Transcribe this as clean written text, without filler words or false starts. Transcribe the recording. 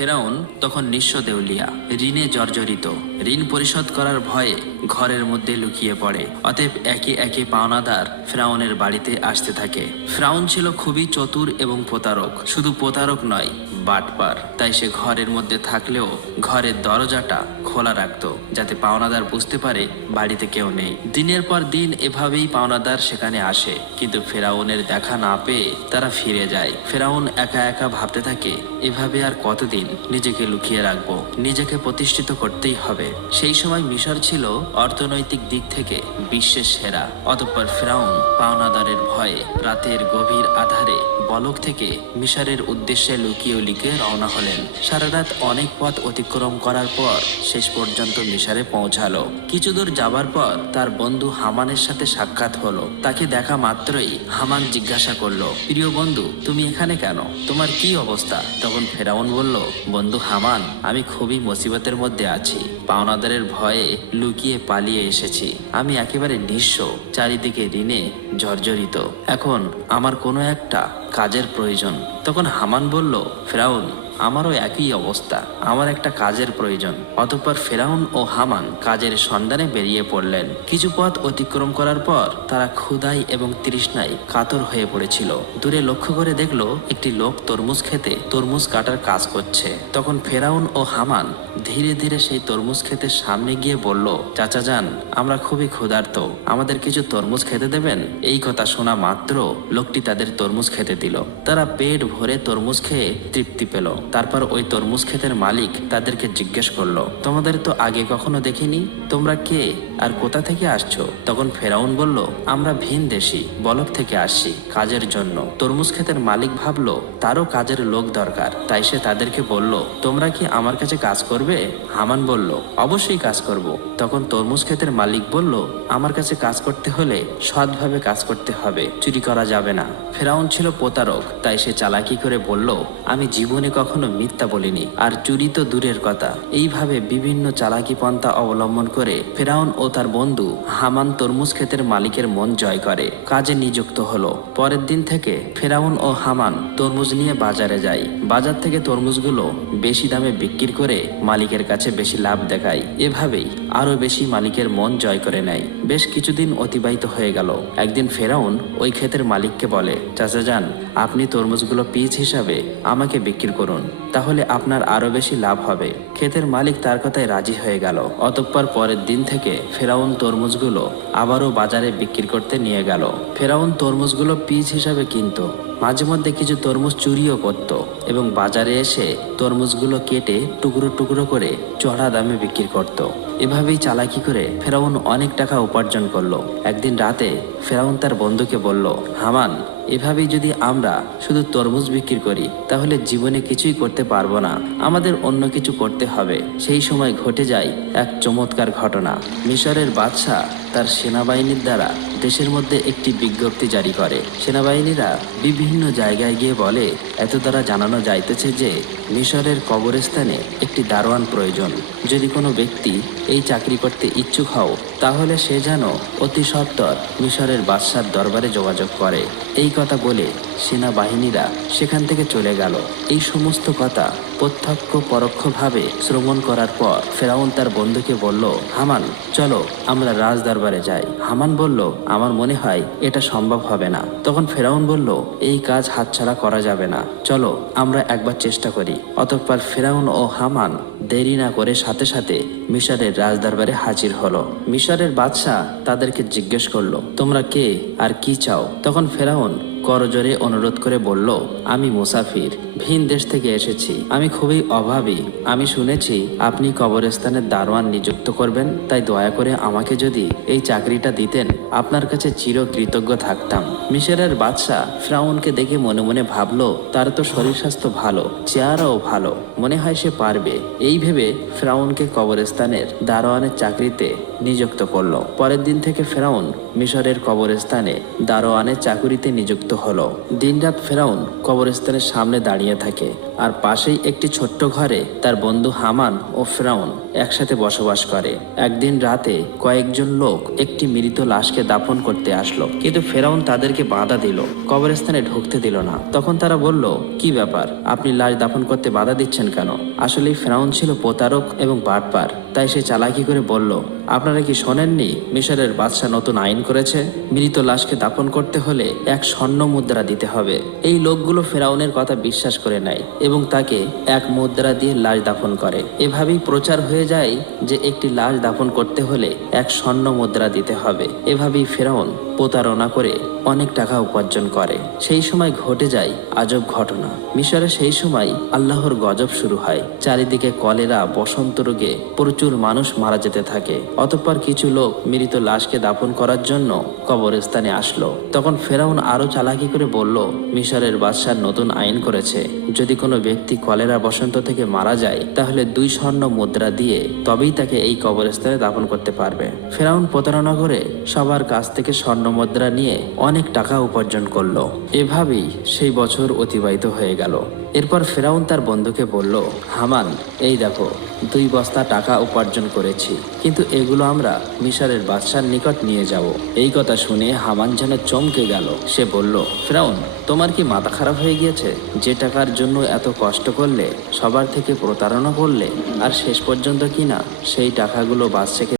ফেরাউন তখন নিঃস্ব দেউলিয়া, ঋণে জর্জরিত। ঋণ পরিশোধ করার ভয়ে ঘরের মধ্যে লুকিয়ে পড়ে। অতএব একে একে পাওনাদার ফেরাউনের বাড়িতে আসতে থাকে। ফেরাউন ছিল খুবই চতুর এবং প্রতারক। শুধু প্রতারক নয়, বাটপার। তাই সে ঘরের মধ্যে থাকলেও ঘরের দরজাটা খোলা রাখত, যাতে পাওনাদার বুঝতে পারে বাড়িতে কেউ নেই। দিনের পর দিন এভাবেই পাওনাদার সেখানে আসে, কিন্তু ফেরাউনের দেখা না পেয়ে তারা ফিরে যায়। ফেরাউন একা একা ভাবতে থাকে, এভাবে আর কতদিন নিজেকে লুকিয়ে রাখবো, নিজেকে প্রতিষ্ঠিত করতেই হবে। সেই সময় মিশর ছিল অর্থনৈতিক দিক থেকে বিশ্বের সেরা। অতঃপর ফেরাউন পাওনাদারের ভয়ে রাতের গভীর আধারে বলক থেকে মিশরের উদ্দেশ্যে লুকিয়ে লুকিয়ে রওনা হলেন। সারা রাত অনেক পথ অতিক্রম করার পর শেষ পর্যন্ত মিশরে পৌঁছালো। কিছু দূর যাবার পর তার বন্ধু হামানের সাথে সাক্ষাৎ হলো। তাকে দেখা মাত্রই হামান জিজ্ঞাসা করলো, প্রিয় বন্ধু, তুমি এখানে কেন? তোমার কি অবস্থা? তখন ফেরাউন বলল, বন্ধু হামান, আমি খুবই মুসিবতের মধ্যে আছি। পাওনাদারের ভয়ে লুকিয়ে পালিয়ে এসেছি। আমি একেবারে নিঃস্ব, চারিদিকে ঋণে জর্জরিত। এখন আমার কোনো একটা কাজের প্রয়োজন। তখন হামান বলল, ফেরাউন, আমারও একই অবস্থা, আমার একটা কাজের প্রয়োজন। অতঃপর ফেরাউন ও হামান কাজের সন্ধানে বেরিয়ে পড়লেন। কিছু পথ অতিক্রম করার পর তারা ক্ষুধায় এবং তৃষ্ণায় কাতর হয়ে পড়েছিল। দূরে লক্ষ্য করে দেখলো একটি লোক তরমুজ খেতে তরমুজ কাটার কাজ করছে। তখন ফেরাউন ও হামান ধীরে ধীরে সেই তরমুজ ক্ষেতের সামনে গিয়ে বলল, চাচা যান, আমরা খুবই ক্ষুধার্ত, আমাদের কিছু তরমুজ খেতে দেবেন? এই কথা শোনা মাত্র লোকটি তাদের তরমুজ খেতে দিল। তারা পেট ভরে তরমুজ খেয়ে তৃপ্তি পেল। তারপর ওই তরমুজ ক্ষেতের মালিক তাদেরকে জিজ্ঞেস করলো, তোমাদের তো আগে কখনো দেখিনি, তোমরা কে আর কোথা থেকে আসছো? তখন ফেরাউন বলল, আমরা ভিন দেশি, বলক থেকে আসছি কাজের জন্য। তরমুজ ক্ষেতের মালিক ভাবলো তারও কাজের লোক দরকার, তাই সে তাদেরকে বলল, তোমরা কি আমার কাছে কাজ করবে? হামান বলল, অবশ্যই কাজ করব। তখন তরমুজ ক্ষেতের মালিক বলল, আমার কাছে কাজ করতে হলে সৎভাবে কাজ করতে হবে, চুরি করা যাবে না। ফেরাউন ছিল প্রতারক, তাই সে চালাকি করে বলল, আমি জীবনে কখনো মিথ্যা বলিনি, আর চুরি তো দূরের কথা। এইভাবে বিভিন্ন চালাকি পন্থা অবলম্বন করে ফেরাউন ও তার বন্ধু হামান তরমুজ ক্ষেতের মালিকের মন জয় করে, কাজে নিযুক্ত হলো। পরের দিন থেকে ফেরাউন ও হামান তরমুজ নিয়ে বাজারে যায়। বাজার থেকে তরমুজগুলো বেশি দামে বিক্রি করে মালিকের কাছে বেশি লাভ দেখায়। এভাবেই আরো বেশি মালিকের মন জয় করে নেয়। বেশ কিছুদিন অতিবাহিত হয়ে গেল। একদিন ফেরাউন ওই ক্ষেতের মালিককে বলে, চাচা যান, আপনি তরমুজগুলো পিস হিসাবে আমাকে বিক্রি করুন, তাহলে আপনার আরো বেশি লাভ হবে। ক্ষেতের মালিক তার কথায় রাজি হয়ে গেল। অতঃপর পরের দিন থেকে ফেরাউন তরমুজগুলো আবারও বাজারে বিক্রি করতে নিয়ে গেল। ফেরাউন তরমুজগুলো পিস হিসাবে কিনত, মাঝে মধ্যে কিছু তরমুজ চুরিও করত এবং বাজারে এসে তরমুজগুলো কেটে টুকরো টুকরো করে চড়া দামে বিক্রি করত। এভাবেই চালাকি করে ফেরাউন অনেক টাকা উপার্জন করলো। একদিন রাতে ফেরাউন তার বন্ধুকে বলল, হামান, এভাবেই যদি আমরা শুধু তরমুজ বিক্রি করি তাহলে জীবনে কিছুই করতে পারবো না, আমাদের অন্য কিছু করতে হবে। সেই সময় ঘটে যায় এক চমৎকার ঘটনা। মিশরের বাদশাহ তার সেনাবাহিনীর দ্বারা দেশের মধ্যে একটি বিজ্ঞপ্তি জারি করে। সেনাবাহিনীরা বিভিন্ন জায়গায় গিয়ে বলে, এত দ্বারা জানানো যাইতেছে যে মিশরের কবরস্থানে একটি দারোয়ান প্রয়োজন। যদি কোনো ব্যক্তি এই চাকরি করতে ইচ্ছুক হও তাহলে সে যেন অতি সত্বর মিশরের বাদশার দরবারে যোগাযোগ করে। এই কথা বলে সেনাবাহিনীরা সেখান থেকে চলে গেল। এই সমস্ত কথা প্রত্যক্ষ পরোক্ষভাবে শ্রবণ করার পর ফেরাউন তার বন্ধুকে বলল, হামান, চলো আমরা রাজ দরবারে যাই। হামান বলল, আমার মনে হয় এটা সম্ভব হবে না। তখন ফেরাউন বলল, এই কাজ হাতছাড়া করা যাবে না, চলো আমরা একবার চেষ্টা করি। অতঃপর ফেরাউন ও হামান দেরি না করে সাথে সাথে মিশরের রাজদরবারে হাজির হলো। মিশরের বাদশাহ তাদেরকে জিজ্ঞেস করলো, তোমরা কে আর কি চাও? তখন ফেরাউন করজোরে অনুরোধ করে বলল, আমি মুসাফির, ভিন দেশ থেকে এসেছি, আমি খুবই অভাবী। আমি শুনেছি আপনি কবরস্থানের দারোয়ান নিযুক্ত করবেন, তাই দয়া করে আমাকে যদি এই চাকরিটা দিতেন আপনার কাছে চিরকৃতজ্ঞ থাকতাম। মিশরের বাদশাহ ফেরাউনকে দেখে মনে মনে ভাবলো, তার তো শরীর স্বাস্থ্য ভালো, চেহারাও ভালো, মনে হয় সে পারবে। এই ভেবে ফেরাউনকে কবরস্থানের দারোয়ানের চাকরিতে নিযুক্ত করলো। পরের দিন থেকে ফেরাউন মিশরের কবরস্থানে দারোয়ানের চাকুরিতে নিযুক্ত হলো। দিনরাত ফেরাউন কবরস্থানের সামনে দাঁড়িয়ে দাঁড়িয়ে থাকে, আর পাশেই একটি ছোট্ট ঘরে তার বন্ধু হামান ও ফেরাউন একসাথে বসবাস করে। একদিন রাতে কয়েকজন লোক একটি মৃত লাশকে দাফন করতে আসলো, কিন্তু ফেরাউন তাদেরকে বাধা দিল, কবরস্থানে ঢুকতে দিল না। তখন তারা বলল, কি ব্যাপার, আপনি লাশ দাফন করতে বাধা দিচ্ছেন কেন? আসলে ফেরাউন ছিল প্রতারক এবং বাটপার, তাই সে চালাকি করে বলল, আপনারা কি শোনেননি মিশরের বাদশাহ নতুন আইন করেছে, মৃত লাশকে দাফন করতে হলে 1 স্বর্ণ মুদ্রা দিতে হবে। এই লোকগুলো ফেরাউনের কথা বিশ্বাস করে নেয় এবং তাকে 1 মুদ্রা দিয়ে লাশ দাফন করে। এভাবেই প্রচার হয়ে যায় যে একটি লাশ দাফন করতে হলে 1 স্বর্ণ মুদ্রা দিতে হবে। এভাবেই ফেরাউন প্রতারণা করে অনেক টাকা উপার্জন করে। সেই সময় ঘটে যায় আজব ঘটনা। মিশরে সেই সময় আল্লাহর গজব শুরু হয়। চারিদিকে কলেরা, বসন্ত রোগে প্রচুর মানুষ মারা যেতে থাকে। অতঃপর কিছু লোক মৃত লাশকে দাফন করার জন্য কবরস্থানে আসলো। তখন ফেরাউন আরো চালাকি করে বলল, মিশরের বাদশাহ নতুন আইন করেছে, যদি কোনো ব্যক্তি কলেরা বসন্ত থেকে মারা যায় তাহলে 2 স্বর্ণ মুদ্রা দিয়ে তবেই তাকে এই কবরস্থানে দাফন করতে পারবে। ফেরাউন প্রতারণা করে সবার কাছ থেকে স্বর্ণ মুদ্রা নিয়ে অনেক টাকা উপার্জন করলো। এভাবেই সেই বছর অতিবাহিত হয়ে গেল। এরপর ফেরাউন তার বন্ধুকে বলল, হামান, এই দেখো 2 বস্তা টাকা উপার্জন করেছি, কিন্তু এগুলো আমরা মিশরের বাদশার নিকট নিয়ে যাব। এই কথা শুনে হামান যেন চমকে গেল। সে বলল, ফেরাউন, তোমার কি মাথা খারাপ হয়ে গিয়েছে? যে টাকার জন্য এত কষ্ট করলে, সবার থেকে প্রতারণা করলে, আর শেষ পর্যন্ত কিনা সেই টাকাগুলো বাদশাকে